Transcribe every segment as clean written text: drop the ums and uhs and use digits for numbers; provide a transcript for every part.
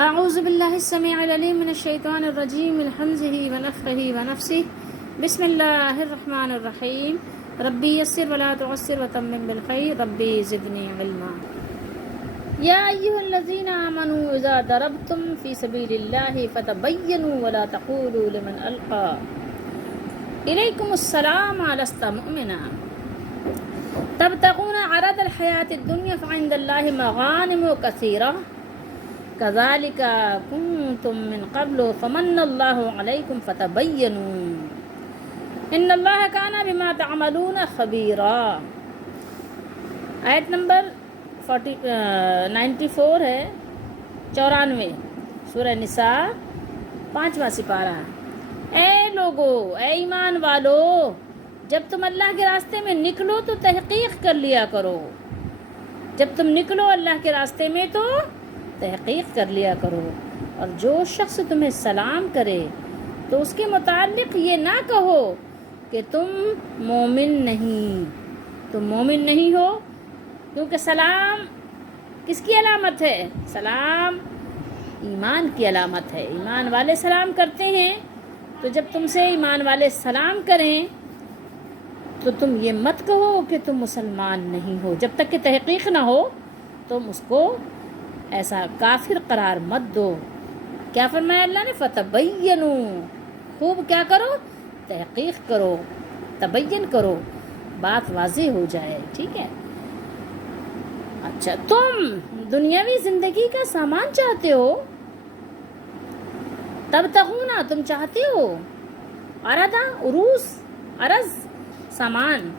اعوذ باللہ السمیع العلیم من الشیطان الرجیم من حمزہ ونفخہ ونفثہ بسم اللہ الرحمن الرحیم ربی یسر ولا تعسر وتمم بالخیر ربی زدنی علما یا ایھا الذین آمنوا اذا ضربتم فی سبیل اللہ فتبینوا ولا تقولوا لمن القی الیکم السلام لست مؤمنا تبتغون عرض الحیاۃ الدنیا فعند اللہ مغانم کثیرہ کذالک کنتم من قبل فمن اللہ علیکم فتبینوا ان اللہ کان بما تعملون خبیرا۔ آیت نمبر 94 ہے، 94 سورہ نساء 5واں سپارہ۔ اے لوگو، اے ایمان والو، جب تم اللہ کے راستے میں نکلو تو تحقیق کر لیا کرو۔ جب تم نکلو اللہ کے راستے میں تو تحقیق کر لیا کرو، اور جو شخص تمہیں سلام کرے تو اس کے متعلق یہ نہ کہو کہ تم مومن نہیں ہو، کیونکہ سلام کس کی علامت ہے؟ سلام ایمان کی علامت ہے۔ ایمان والے سلام کرتے ہیں، تو جب تم سے ایمان والے سلام کریں تو تم یہ مت کہو کہ تم مسلمان نہیں ہو، جب تک کہ تحقیق نہ ہو تم اس کو ایسا کافر قرار مت دو۔ کیا فرمایا اللہ نے؟ فتبینوا، خوب کیا کرو؟ تحقیق کرو، تبین کرو، بات واضح ہو جائے، ٹھیک ہے؟ اچھا، تم دنیاوی زندگی کا سامان چاہتے ہو، تبتغونا، تم چاہتے ہو، عرضا، عرض سامان،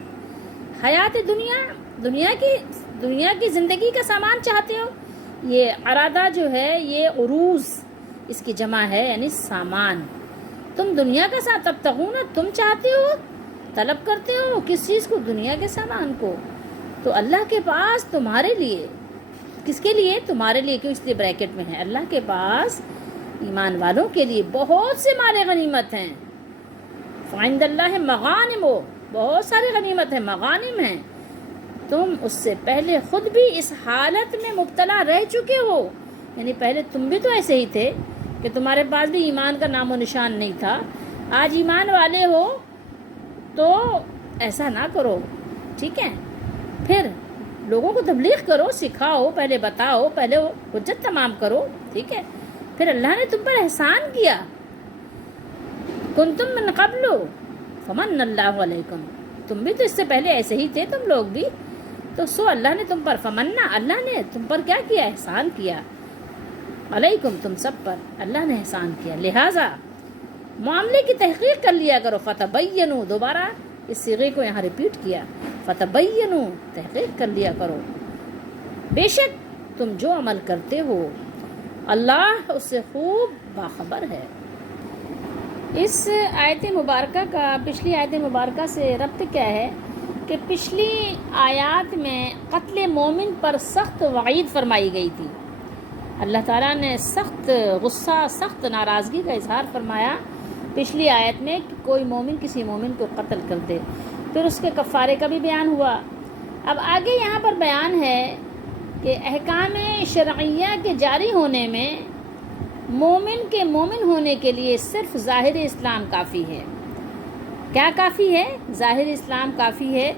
حیات دنیا کی زندگی کا سامان چاہتے ہو۔ یہ ارادہ جو ہے یہ عروض، اس کی جمع ہے، یعنی سامان۔ تم دنیا کا ساتھ تبتغون، تم چاہتے ہو، طلب کرتے ہو کس چیز کو؟ دنیا کے سامان کو۔ تو اللہ کے پاس تمہارے لیے، کس کے لیے؟ تمہارے لیے، کیوں؟ اس لیے بریکٹ میں ہے، اللہ کے پاس ایمان والوں کے لیے بہت سے مال غنیمت ہیں۔ فعند اللہ مغانم، بہت سارے غنیمت ہیں، مغانم ہیں۔ تم اس سے پہلے خود بھی اس حالت میں مبتلا رہ چکے ہو، یعنی پہلے تم بھی تو ایسے ہی تھے کہ تمہارے پاس بھی ایمان کا نام و نشان نہیں تھا۔ آج ایمان والے ہو تو ایسا نہ کرو، ٹھیک ہے؟ پھر لوگوں کو تبلیغ کرو، سکھاؤ، پہلے بتاؤ، پہلے وہ حجت تمام کرو، ٹھیک ہے؟ پھر اللہ نے تم پر احسان کیا، کنتم من قبل فمن اللہ علیکم، تم بھی تو اس سے پہلے ایسے ہی تھے تم لوگ بھی، تو اللہ نے تم پر فمنا، اللہ نے تم پر کیا کیا؟ احسان کیا، علیکم، تم سب پر اللہ نے احسان کیا، لہٰذا معاملے کی تحقیق کر لیا کرو۔ فتبینوا، دوبارہ اس صیغے کو یہاں ریپیٹ کیا، فتبینوا، تحقیق کر لیا کرو، بے شک تم جو عمل کرتے ہو اللہ اس سے خوب باخبر ہے۔ اس آیت مبارکہ کا پچھلی آیت مبارکہ سے ربط کیا ہے کہ پچھلی آیات میں قتل مومن پر سخت وعید فرمائی گئی تھی۔ اللہ تعالیٰ نے سخت غصہ، سخت ناراضگی کا اظہار فرمایا پچھلی آیت میں کہ کوئی مومن کسی مومن کو قتل کر دے، پھر اس کے کفارے کا بھی بیان ہوا۔ اب آگے یہاں پر بیان ہے کہ احکام شرعیہ کے جاری ہونے میں مومن کے مومن ہونے کے لیے صرف ظاہر اسلام کافی ہے۔ کیا کافی ہے؟ ظاہر اسلام کافی ہے۔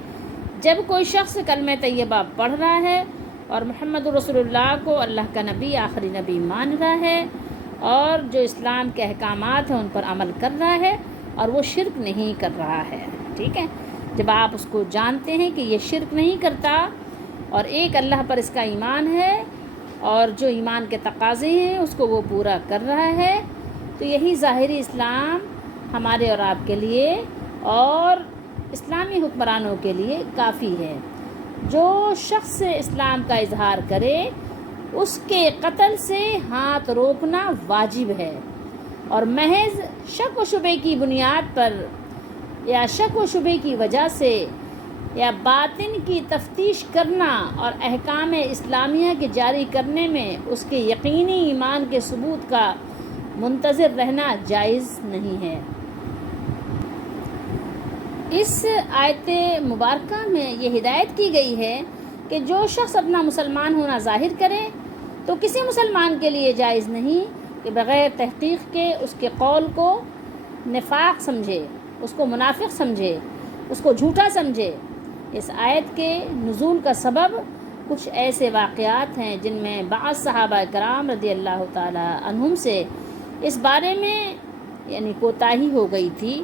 جب کوئی شخص کلمہ طیبہ پڑھ رہا ہے اور محمد رسول اللہ کو اللہ کا نبی، آخری نبی مان رہا ہے، اور جو اسلام کے احکامات ہیں ان پر عمل کر رہا ہے، اور وہ شرک نہیں کر رہا ہے، ٹھیک ہے؟ جب آپ اس کو جانتے ہیں کہ یہ شرک نہیں کرتا اور ایک اللہ پر اس کا ایمان ہے، اور جو ایمان کے تقاضے ہیں اس کو وہ پورا کر رہا ہے، تو یہی ظاہری اسلام ہمارے اور آپ کے لیے اور اسلامی حکمرانوں کے لیے کافی ہے۔ جو شخص اسلام کا اظہار کرے اس کے قتل سے ہاتھ روکنا واجب ہے، اور محض شک و شبے کی بنیاد پر یا شک و شبے کی وجہ سے یا باطن کی تفتیش کرنا اور احکام اسلامیہ کے جاری کرنے میں اس کے یقینی ایمان کے ثبوت کا منتظر رہنا جائز نہیں ہے۔ اس آیت مبارکہ میں یہ ہدایت کی گئی ہے کہ جو شخص اپنا مسلمان ہونا ظاہر کرے تو کسی مسلمان کے لیے جائز نہیں کہ بغیر تحقیق کے اس کے قول کو نفاق سمجھے، اس کو منافق سمجھے، اس کو جھوٹا سمجھے۔ اس آیت کے نزول کا سبب کچھ ایسے واقعات ہیں جن میں بعض صحابہ کرام رضی اللہ تعالی عنہم سے اس بارے میں یعنی کوتاہی ہو گئی تھی،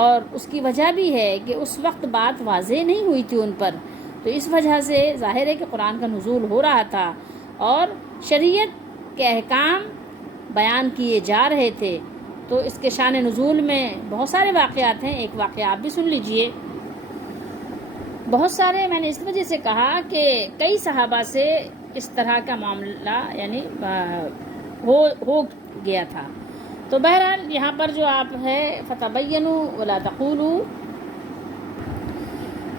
اور اس کی وجہ بھی ہے کہ اس وقت بات واضح نہیں ہوئی تھی ان پر، تو اس وجہ سے ظاہر ہے کہ قرآن کا نزول ہو رہا تھا اور شریعت کے احکام بیان کیے جا رہے تھے۔ تو اس کے شان نزول میں بہت سارے واقعات ہیں، ایک واقعہ آپ بھی سن لیجئے۔ بہت سارے، میں نے اس وجہ سے کہا کہ کئی صحابہ سے اس طرح کا معاملہ یعنی ہو گیا تھا۔ تو بہرحال یہاں پر جو آپ ہے فتبینوا ولا تقولوا،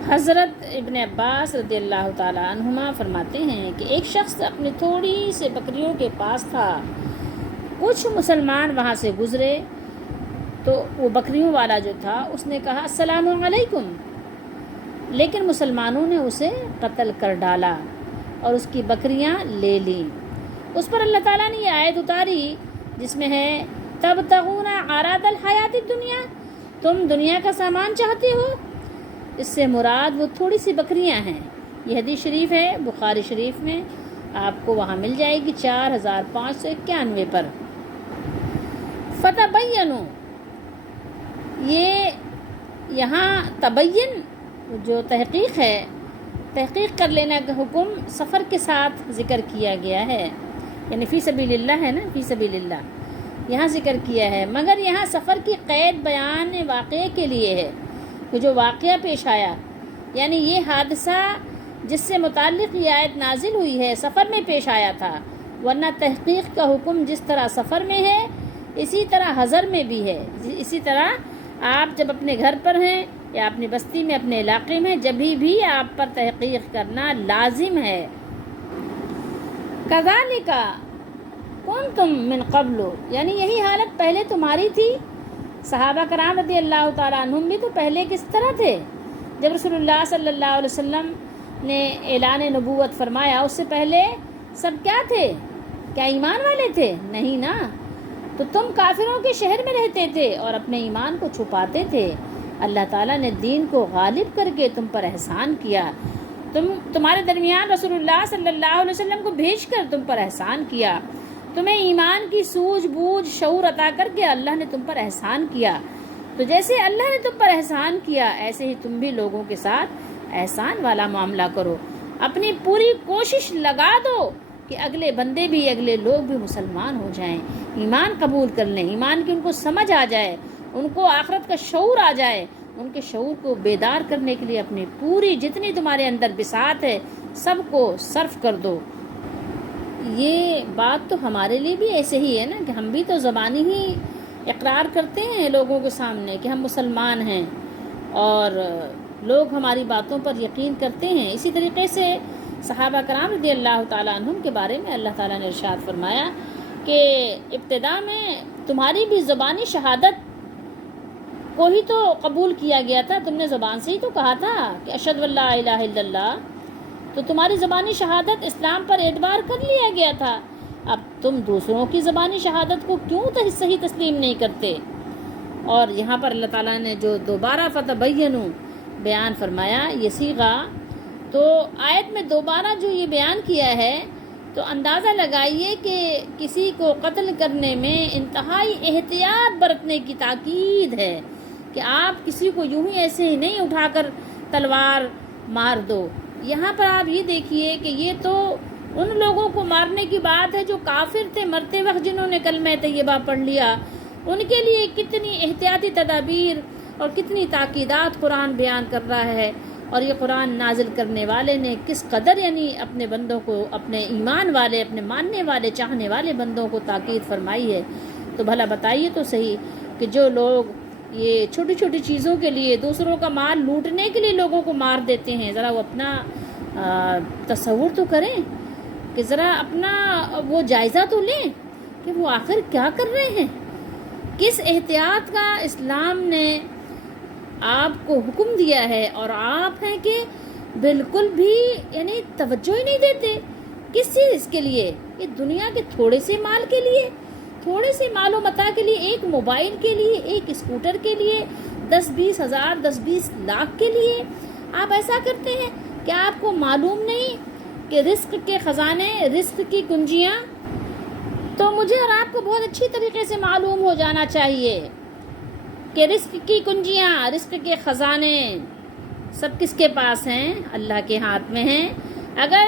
حضرت ابن عباس رضی اللہ تعالی عنہما فرماتے ہیں کہ ایک شخص اپنی تھوڑی سے بکریوں کے پاس تھا، کچھ مسلمان وہاں سے گزرے تو وہ بکریوں والا جو تھا اس نے کہا السلام علیکم، لیکن مسلمانوں نے اسے قتل کر ڈالا اور اس کی بکریاں لے لیں۔ اس پر اللہ تعالیٰ نے یہ آیت اتاری جس میں ہے تبتغون عرض الحیات الدنیا، تم دنیا کا سامان چاہتے ہو۔ اس سے مراد وہ تھوڑی سی بکریاں ہیں۔ یہ حدیث شریف ہے بخاری شریف میں، آپ کو وہاں مل جائے گی 4591 پر۔ فتبینوا، یہ یہاں تبین جو تحقیق ہے، تحقیق کر لینا کا حکم سفر کے ساتھ ذکر کیا گیا ہے، یعنی فی سبیل اللہ ہے نا، فی سبیل اللہ یہاں ذکر کیا ہے، مگر یہاں سفر کی قید بیان واقعے کے لیے ہے کہ جو واقعہ پیش آیا، یعنی یہ حادثہ جس سے متعلق یہ آیت نازل ہوئی ہے سفر میں پیش آیا تھا، ورنہ تحقیق کا حکم جس طرح سفر میں ہے اسی طرح حضر میں بھی ہے۔ اسی طرح آپ جب اپنے گھر پر ہیں یا اپنی بستی میں، اپنے علاقے میں، جبھی بھی آپ پر تحقیق کرنا لازم ہے۔ کذالک کنتم من قبل، یعنی یہی حالت پہلے تمہاری تھی۔ صحابہ کرام رضی اللہ تعالیٰ عنہم بھی تو پہلے کس طرح تھے؟ جب رسول اللہ صلی اللہ علیہ وسلم نے اعلان نبوت فرمایا اس سے پہلے سب کیا تھے؟ کیا ایمان والے تھے؟ نہیں نا۔ تو تم کافروں کے شہر میں رہتے تھے اور اپنے ایمان کو چھپاتے تھے۔ اللہ تعالیٰ نے دین کو غالب کر کے تم پر احسان کیا، تمہارے درمیان رسول اللہ صلی اللہ علیہ وسلم کو بھیج کر تم پر احسان کیا، تمہیں ایمان کی سوجھ بوجھ شعور عطا کر کے اللہ نے تم پر احسان کیا۔ تو جیسے اللہ نے تم پر احسان کیا ایسے ہی تم بھی لوگوں کے ساتھ احسان والا معاملہ کرو، اپنی پوری کوشش لگا دو کہ اگلے بندے بھی، اگلے لوگ بھی مسلمان ہو جائیں، ایمان قبول کر لیں، ایمان کی ان کو سمجھ آ جائے، ان کو آخرت کا شعور آ جائے۔ ان کے شعور کو بیدار کرنے کے لیے اپنی پوری جتنی تمہارے اندر بساط ہے سب کو صرف کر دو۔ یہ بات تو ہمارے لیے بھی ایسے ہی ہے نا کہ ہم بھی تو زبانی ہی اقرار کرتے ہیں لوگوں کے سامنے کہ ہم مسلمان ہیں اور لوگ ہماری باتوں پر یقین کرتے ہیں۔ اسی طریقے سے صحابہ کرام رضی اللہ تعالیٰ عنہم کے بارے میں اللہ تعالیٰ نے ارشاد فرمایا کہ ابتدا میں تمہاری بھی زبانی شہادت کو ہی تو قبول کیا گیا تھا، تم نے زبان سے ہی تو کہا تھا کہ اشہد ان لا الہ الا اللہ، تو تمہاری زبانی شہادت اسلام پر اعتبار کر لیا گیا تھا۔ اب تم دوسروں کی زبانی شہادت کو کیوں صحیح تسلیم نہیں کرتے؟ اور یہاں پر اللہ تعالیٰ نے جو دوبارہ فتبینوا بیان فرمایا یہ صیغہ، تو آیت میں دوبارہ جو یہ بیان کیا ہے تو اندازہ لگائیے کہ کسی کو قتل کرنے میں انتہائی احتیاط برتنے کی تاکید ہے کہ آپ کسی کو یوں ہی ایسے ہی نہیں اٹھا کر تلوار مار دو۔ یہاں پر آپ یہ دیکھیے کہ یہ تو ان لوگوں کو مارنے کی بات ہے جو کافر تھے مرتے وقت، جنہوں نے کلمہ طیبہ پڑھ لیا، ان کے لیے کتنی احتیاطی تدابیر اور کتنی تاکیدات قرآن بیان کر رہا ہے، اور یہ قرآن نازل کرنے والے نے کس قدر یعنی اپنے بندوں کو، اپنے ایمان والے، اپنے ماننے والے، چاہنے والے بندوں کو تاکید فرمائی ہے۔ تو بھلا بتائیے تو صحیح کہ جو لوگ یہ چھوٹی چھوٹی چیزوں کے لیے، دوسروں کا مال لوٹنے کے لیے لوگوں کو مار دیتے ہیں، ذرا وہ اپنا تصور تو کریں، کہ ذرا اپنا وہ جائزہ تو لیں کہ وہ آخر کیا کر رہے ہیں۔ کس احتیاط کا اسلام نے آپ کو حکم دیا ہے اور آپ ہیں کہ بالکل بھی یعنی توجہ ہی نہیں دیتے کس چیز کے لیے؟ یہ دنیا کے تھوڑے سے مال کے لیے، تھوڑے سے مال و متاع کے لیے، ایک موبائل کے لیے، ایک اسکوٹر کے لیے، 10-20 ہزار 10-20 لاکھ کے لیے آپ ایسا کرتے ہیں؟ کیا آپ کو معلوم نہیں کہ رزق کے خزانے، رزق کی کنجیاں تو مجھے اور آپ کو بہت اچھی طریقے سے معلوم ہو جانا چاہیے کہ رزق کی کنجیاں، رزق کے خزانے سب کس کے پاس ہیں؟ اللہ کے ہاتھ میں ہیں۔ اگر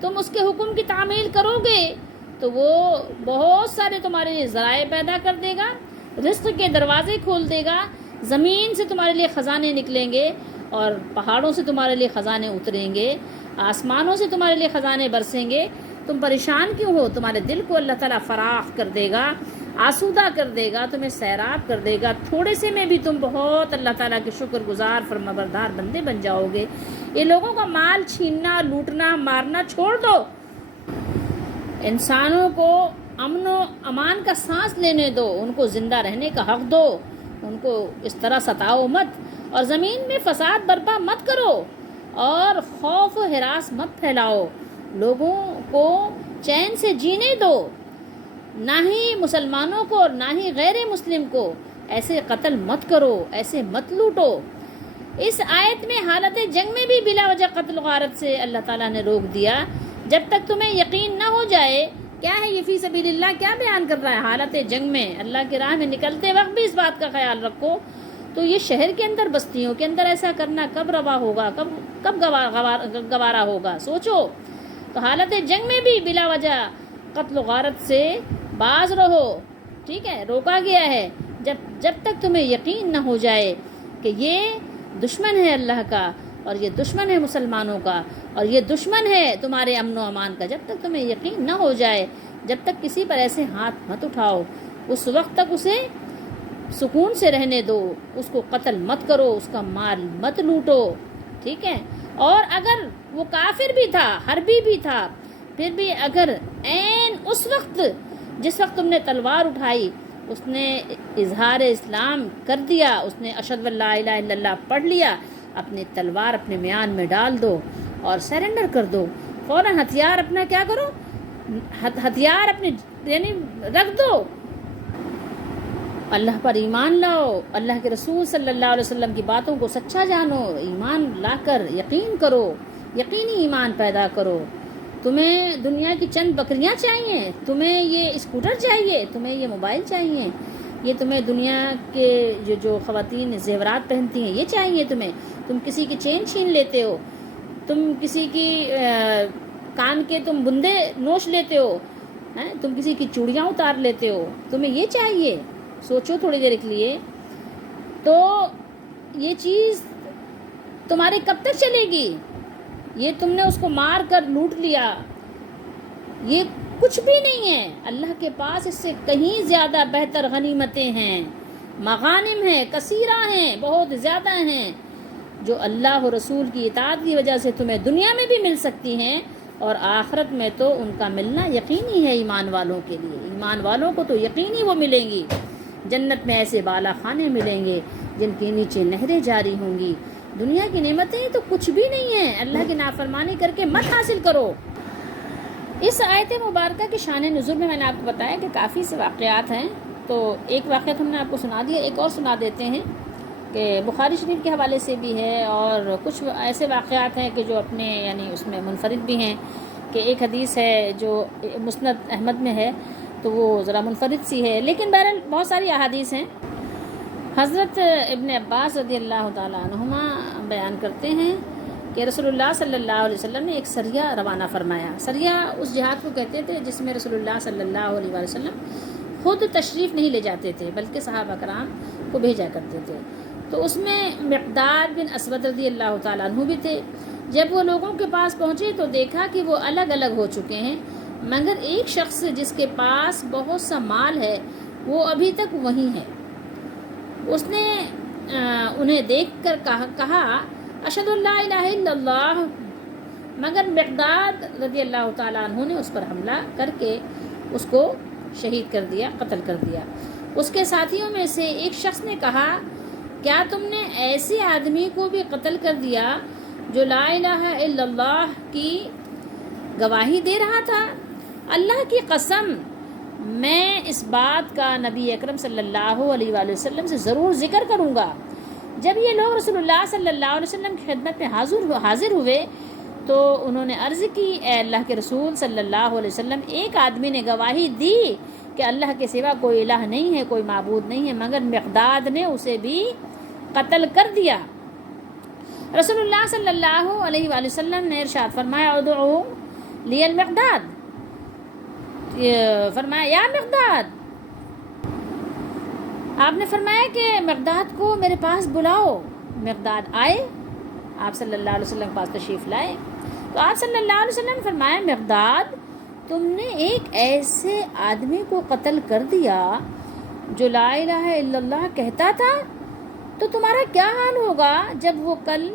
تم اس کے حکم کی تعمیل کرو گے تو وہ بہت سارے تمہارے لیے ذرائع پیدا کر دے گا، رزق کے دروازے کھول دے گا، زمین سے تمہارے لیے خزانے نکلیں گے اور پہاڑوں سے تمہارے لیے خزانے اتریں گے، آسمانوں سے تمہارے لیے خزانے برسیں گے۔ تم پریشان کیوں ہو؟ تمہارے دل کو اللہ تعالیٰ فراخ کر دے گا، آسودہ کر دے گا، تمہیں سیراب کر دے گا۔ تھوڑے سے میں بھی تم بہت اللہ تعالیٰ کے شکر گزار فرمانبردار بندے بن جاؤ گے۔ یہ لوگوں کا مال چھیننا، لوٹنا، مارنا چھوڑ دو، انسانوں کو امن و امان کا سانس لینے دو، ان کو زندہ رہنے کا حق دو، ان کو اس طرح ستاؤ مت، اور زمین میں فساد برپا مت کرو، اور خوف و ہراس مت پھیلاؤ، لوگوں کو چین سے جینے دو، نہ ہی مسلمانوں کو اور نہ ہی غیر مسلم کو ایسے قتل مت کرو، ایسے مت لوٹو۔ اس آیت میں حالت جنگ میں بھی بلا وجہ قتل و غارت سے اللہ تعالیٰ نے روک دیا، جب تک تمہیں یقین نہ ہو جائے۔ کیا ہے یہ فی سبیل اللہ کیا بیان کر رہا ہے؟ حالت جنگ میں اللہ کی راہ میں نکلتے وقت بھی اس بات کا خیال رکھو۔ تو یہ شہر کے اندر، بستیوں کے اندر ایسا کرنا کب روا ہوگا، کب گوارا ہوگا؟ سوچو۔ تو حالت جنگ میں بھی بلا وجہ قتل و غارت سے باز رہو، ٹھیک ہے، روکا گیا ہے، جب تک تمہیں یقین نہ ہو جائے کہ یہ دشمن ہے اللہ کا، اور یہ دشمن ہے مسلمانوں کا، اور یہ دشمن ہے تمہارے امن و امان کا۔ جب تک تمہیں یقین نہ ہو جائے، جب تک کسی پر ایسے ہاتھ مت اٹھاؤ، اس وقت تک اسے سکون سے رہنے دو، اس کو قتل مت کرو، اس کا مال مت لوٹو، ٹھیک ہے۔ اور اگر وہ کافر بھی تھا، حربی بھی تھا، پھر بھی اگر عین اس وقت جس وقت تم نے تلوار اٹھائی اس نے اظہار اسلام کر دیا، اس نے اشہد ان لا الہ الا اللہ پڑھ لیا، اپنی تلوار اپنے میان میں ڈال دو اور سرنڈر کر دو، فوراً ہتھیار اپنا کیا کرو، ہتھیار اپنے یعنی رکھ دو، اللہ پر ایمان لاؤ، اللہ کے رسول صلی اللہ علیہ وسلم کی باتوں کو سچا جانو، ایمان لا کر یقین کرو، یقینی ایمان پیدا کرو۔ تمہیں دنیا کی چند بکریاں چاہیے، تمہیں یہ اسکوٹر چاہیے، تمہیں یہ موبائل چاہیے، یہ تمہیں دنیا کے جو خواتین زیورات پہنتی ہیں یہ چاہیے تمہیں، تم کسی کی چین چھین لیتے ہو، تم کسی کی کان کے تم بندے نوچ لیتے ہو، تم کسی کی چوڑیاں اتار لیتے ہو، تمہیں یہ چاہیے۔ سوچو تھوڑی دیر کے لیے، تو یہ چیز تمہاری کب تک چلے گی؟ یہ تم نے اس کو مار کر لوٹ لیا، یہ کچھ بھی نہیں ہے، اللہ کے پاس اس سے کہیں زیادہ بہتر غنیمتیں ہیں، مغانم ہیں، کثیرہ ہیں، بہت زیادہ ہیں، جو اللہ و رسول کی اطاعت کی وجہ سے تمہیں دنیا میں بھی مل سکتی ہیں، اور آخرت میں تو ان کا ملنا یقینی ہے ایمان والوں کے لیے۔ ایمان والوں کو تو یقینی وہ ملیں گی، جنت میں ایسے بالا خانے ملیں گے جن کے نیچے نہریں جاری ہوں گی۔ دنیا کی نعمتیں تو کچھ بھی نہیں ہیں، اللہ کی نافرمانی کر کے مت حاصل کرو۔ اس آیت مبارکہ کے شان نزول میں نے آپ کو بتایا کہ کافی سے واقعات ہیں، تو ایک واقعہ ہم نے آپ کو سنا دیا، ایک اور سنا دیتے ہیں کہ بخاری شریف کے حوالے سے بھی ہے، اور کچھ ایسے واقعات ہیں کہ جو اپنے یعنی اس میں منفرد بھی ہیں، کہ ایک حدیث ہے جو مسند احمد میں ہے تو وہ ذرا منفرد سی ہے، لیکن بہرحال بہت ساری احادیث ہیں۔ حضرت ابن عباس رضی اللہ تعالیٰ عنہما بیان کرتے ہیں کہ رسول اللہ صلی اللہ علیہ وسلم نے ایک سریہ روانہ فرمایا۔ سریہ اس جہاد کو کہتے تھے جس میں رسول اللہ صلی اللہ علیہ وسلم خود تشریف نہیں لے جاتے تھے بلکہ صحابہ کرام کو بھیجا کرتے تھے۔ تو اس میں مقداد بن اسود رضی اللہ تعالیٰ عنہ بھی تھے۔ جب وہ لوگوں کے پاس پہنچے تو دیکھا کہ وہ الگ الگ ہو چکے ہیں، مگر ایک شخص جس کے پاس بہت سا مال ہے وہ ابھی تک وہیں ہے۔ اس نے انہیں دیکھ کر کہا اشہد ان لا الہ الا اللہ، مگر مقداد رضی اللہ تعالیٰ عنہ نے اس پر حملہ کر کے اس کو شہید کر دیا، قتل کر دیا۔ اس کے ساتھیوں میں سے ایک شخص نے کہا کیا تم نے ایسے آدمی کو بھی قتل کر دیا جو لا الہ الا اللہ کی گواہی دے رہا تھا۔ اللہ کی قسم میں اس بات کا نبی اکرم صلی اللہ علیہ وآلہ وسلم سے ضرور ذکر کروں گا۔ جب یہ لوگ رسول اللہ صلی اللہ علیہ وسلم کی خدمت میں حاضر ہوئے تو انہوں نے عرض کی، اے اللہ کے رسول صلی اللہ علیہ وسلم، ایک آدمی نے گواہی دی کہ اللہ کے سوا کوئی الہ نہیں ہے، کوئی معبود نہیں ہے، مگر مقداد نے اسے بھی قتل کر دیا۔ رسول اللہ صلی اللہ علیہ وآلہ وسلم نے ارشاد فرمایا، ادعو لی المقداد، فرمایا یا مقداد، آپ نے فرمایا کہ مقداد کو میرے پاس بلاؤ۔ مقداد آئے، آپ صلی اللہ علیہ وسلم کے پاس تشریف لائے تو آپ صلی اللہ علیہ وسلم نے فرمایا، مقداد تم نے ایک ایسے آدمی کو قتل کر دیا جو لا الہ الا اللہ کہتا تھا، تو تمہارا کیا حال ہوگا جب وہ کل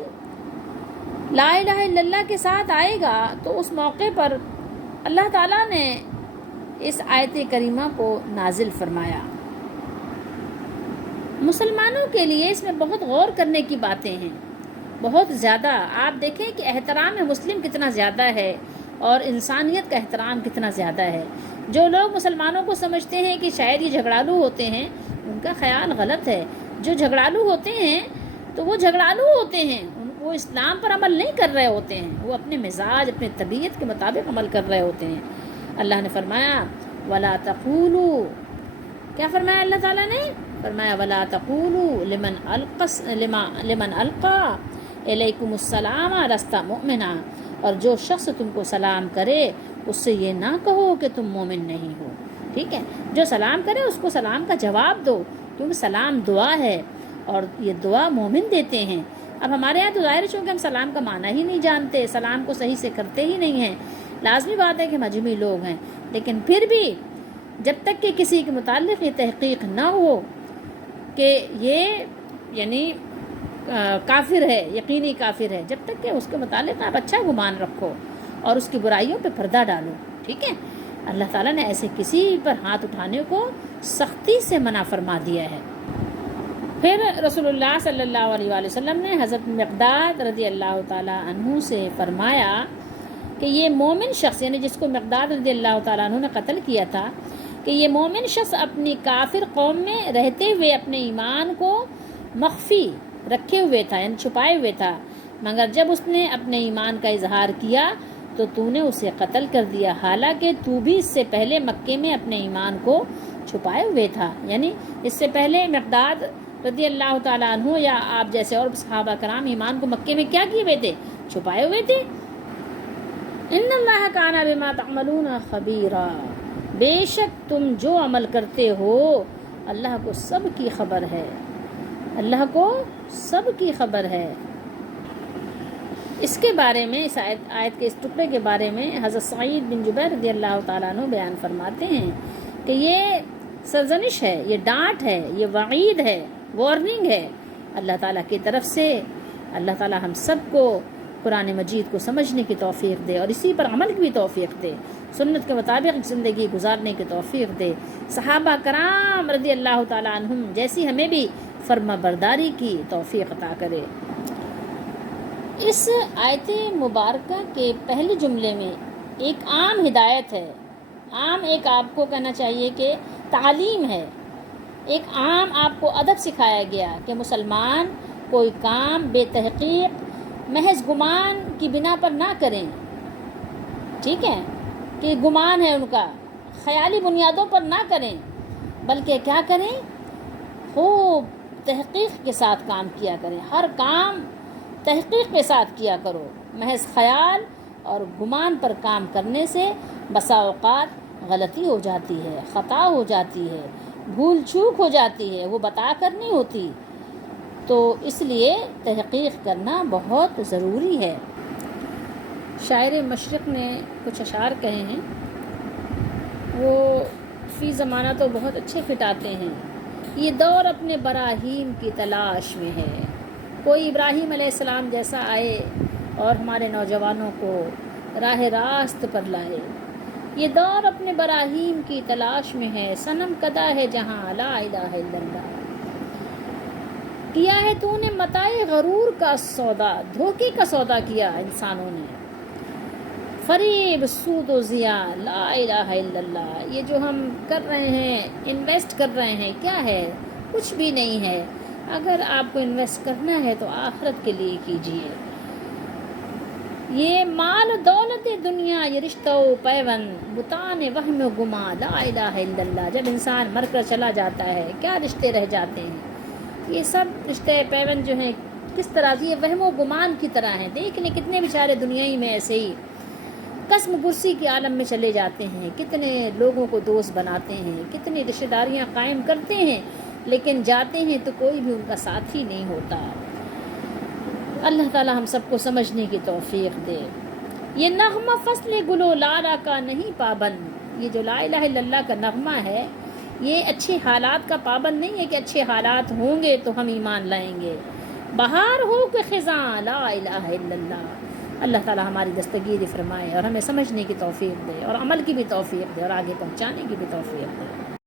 لا الہ الا اللہ کے ساتھ آئے گا؟ تو اس موقع پر اللہ تعالیٰ نے اس آیت کریمہ کو نازل فرمایا۔ مسلمانوں کے لیے اس میں بہت غور کرنے کی باتیں ہیں، بہت زیادہ۔ آپ دیکھیں کہ احترام مسلم کتنا زیادہ ہے اور انسانیت کا احترام کتنا زیادہ ہے۔ جو لوگ مسلمانوں کو سمجھتے ہیں کہ شاید یہ جھگڑالو ہوتے ہیں، ان کا خیال غلط ہے۔ جو جھگڑالو ہوتے ہیں تو وہ جھگڑالو ہوتے ہیں، وہ اسلام پر عمل نہیں کر رہے ہوتے ہیں، وہ اپنے مزاج، اپنے طبیعت کے مطابق عمل کر رہے ہوتے ہیں۔ اللہ نے فرمایا وَلَا تَقُولُوا، کیا فرمایا اللہ تعالیٰ نے؟ فرمایا وَلَا تَقُولُوا لِمَنْ أَلْقَى إِلَيْكُمُ السَّلَامَ لَسْتَ مُؤْمِنًا، اور جو شخص تم کو سلام کرے اس سے یہ نہ کہو کہ تم مومن نہیں ہو۔ ٹھیک ہے، جو سلام کرے اس کو سلام کا جواب دو، کیونکہ سلام دعا ہے اور یہ دعا مومن دیتے ہیں۔ اب ہمارے یہاں تو ظاہر ہے چونکہ ہم سلام کا معنی ہی نہیں جانتے، سلام کو صحیح سے کرتے ہی نہیں ہیں، لازمی بات ہے کہ ہم اجمی لوگ ہیں، لیکن پھر بھی جب تک کہ کسی کے متعلق یہ تحقیق نہ ہو کہ یہ یعنی کافر ہے، یقینی کافر ہے، جب تک کہ اس کے متعلق آپ اچھا گمان رکھو اور اس کی برائیوں پہ پردہ ڈالو۔ ٹھیک ہے، اللہ تعالیٰ نے ایسے کسی پر ہاتھ اٹھانے کو سختی سے منع فرما دیا ہے۔ پھر رسول اللہ صلی اللہ علیہ وآلہ وسلم نے حضرت مقداد رضی اللہ تعالیٰ عنہ سے فرمایا کہ یہ مومن شخص، یعنی جس کو مقداد رضی اللہ تعالیٰ عنہ نے قتل کیا تھا، کہ یہ مومن شخص اپنی کافر قوم میں رہتے ہوئے اپنے ایمان کو مخفی رکھے ہوئے تھا، یعنی چھپائے ہوئے تھا، مگر جب اس نے اپنے ایمان کا اظہار کیا تو تو نے اسے قتل کر دیا، حالانکہ تو بھی اس سے پہلے مکے میں اپنے ایمان کو چھپائے ہوئے تھا۔ یعنی اس سے پہلے مقداد رضی اللہ تعالیٰ عنہ یا آپ جیسے اور صحابہ کرام ایمان کو مکے میں کیا کیے ہوئے تھے؟ چھپائے ہوئے تھے۔ ان اللہ کان بما تعملون خبیرا، بے شک تم جو عمل کرتے ہو اللہ کو سب کی خبر ہے، اللہ کو سب کی خبر ہے۔ اس کے بارے میں، اس آیت کے اس ٹکڑے کے بارے میں حضرت سعید بن جبیر رضی اللہ تعالیٰ عنہ بیان فرماتے ہیں کہ یہ سرزنش ہے، یہ ڈانٹ ہے، یہ وعید ہے، وارننگ ہے اللہ تعالیٰ کی طرف سے۔ اللہ تعالیٰ ہم سب کو قرآن مجید کو سمجھنے کی توفیق دے اور اسی پر عمل کی بھی توفیق دے، سنت کے مطابق زندگی گزارنے کی توفیق دے، صحابہ کرام رضی اللہ تعالیٰ عنہم جیسی ہمیں بھی فرما برداری کی توفیق عطا کرے۔ اس آیت مبارکہ کے پہلے جملے میں ایک عام ہدایت ہے، عام ایک آپ کو کہنا چاہیے کہ تعلیم ہے، ایک عام آپ کو ادب سکھایا گیا کہ مسلمان کوئی کام بے تحقیق محض گمان کی بنا پر نہ کریں۔ ٹھیک ہے، کہ گمان ہے ان کا، خیالی بنیادوں پر نہ کریں، بلکہ کیا کریں؟ خوب تحقیق کے ساتھ کام کیا کریں، ہر کام تحقیق کے ساتھ کیا کرو۔ محض خیال اور گمان پر کام کرنے سے بسا اوقات غلطی ہو جاتی ہے، خطا ہو جاتی ہے، بھول چوک ہو جاتی ہے، وہ بتا کر نہیں ہوتی، تو اس لیے تحقیق کرنا بہت ضروری ہے۔ شاعر مشرق نے کچھ اشعار کہے ہیں، وہ فی زمانہ تو بہت اچھے فٹ آتے ہیں۔ یہ دور اپنے براہیم کی تلاش میں ہے، کوئی ابراہیم علیہ السلام جیسا آئے اور ہمارے نوجوانوں کو راہ راست پر لائے۔ یہ دور اپنے براہیم کی تلاش میں ہے، صنم کدا ہے جہاں لا الہ الا اللہ۔ کیا ہے تو نے متاع غرور کا سودا، دھوکے کا سودا کیا انسانوں نے۔ فریب، سود و ضیاع، لا الہ الا اللہ، یہ جو ہم کر رہے ہیں، انویسٹ کر رہے ہیں، کیا ہے؟ کچھ بھی نہیں ہے۔ اگر آپ کو انویسٹ کرنا ہے تو آخرت کے لیے کیجیے۔ یہ مال و دولت دنیا، یہ رشتہ و پیوند، بتان وہم و گما، لا الہ الا اللہ۔ جب انسان مر کر چلا جاتا ہے کیا رشتے رہ جاتے ہیں؟ یہ سب رشتے پیوند جو ہیں کس طرح سے یہ وہم و گمان کی طرح ہیں۔ دیکھ لیں کتنے بیچارے دنیا میں ایسے ہی قسم پرسی کے عالم میں چلے جاتے ہیں، کتنے لوگوں کو دوست بناتے ہیں، کتنی رشتہ داریاں قائم کرتے ہیں، لیکن جاتے ہیں تو کوئی بھی ان کا ساتھی نہیں ہوتا۔ اللہ تعالی ہم سب کو سمجھنے کی توفیق دے۔ یہ نغمہ فصل گل و لالا کا نہیں پابند، یہ جو لا الہ الا اللہ کا نغمہ ہے یہ اچھے حالات کا پابند نہیں ہے کہ اچھے حالات ہوں گے تو ہم ایمان لائیں گے۔ بہار ہو کہ خزاں، لا الہ الا اللہ۔ اللہ تعالی ہماری دستگیری فرمائے اور ہمیں سمجھنے کی توفیق دے اور عمل کی بھی توفیق دے اور آگے پہنچانے کی بھی توفیق دے۔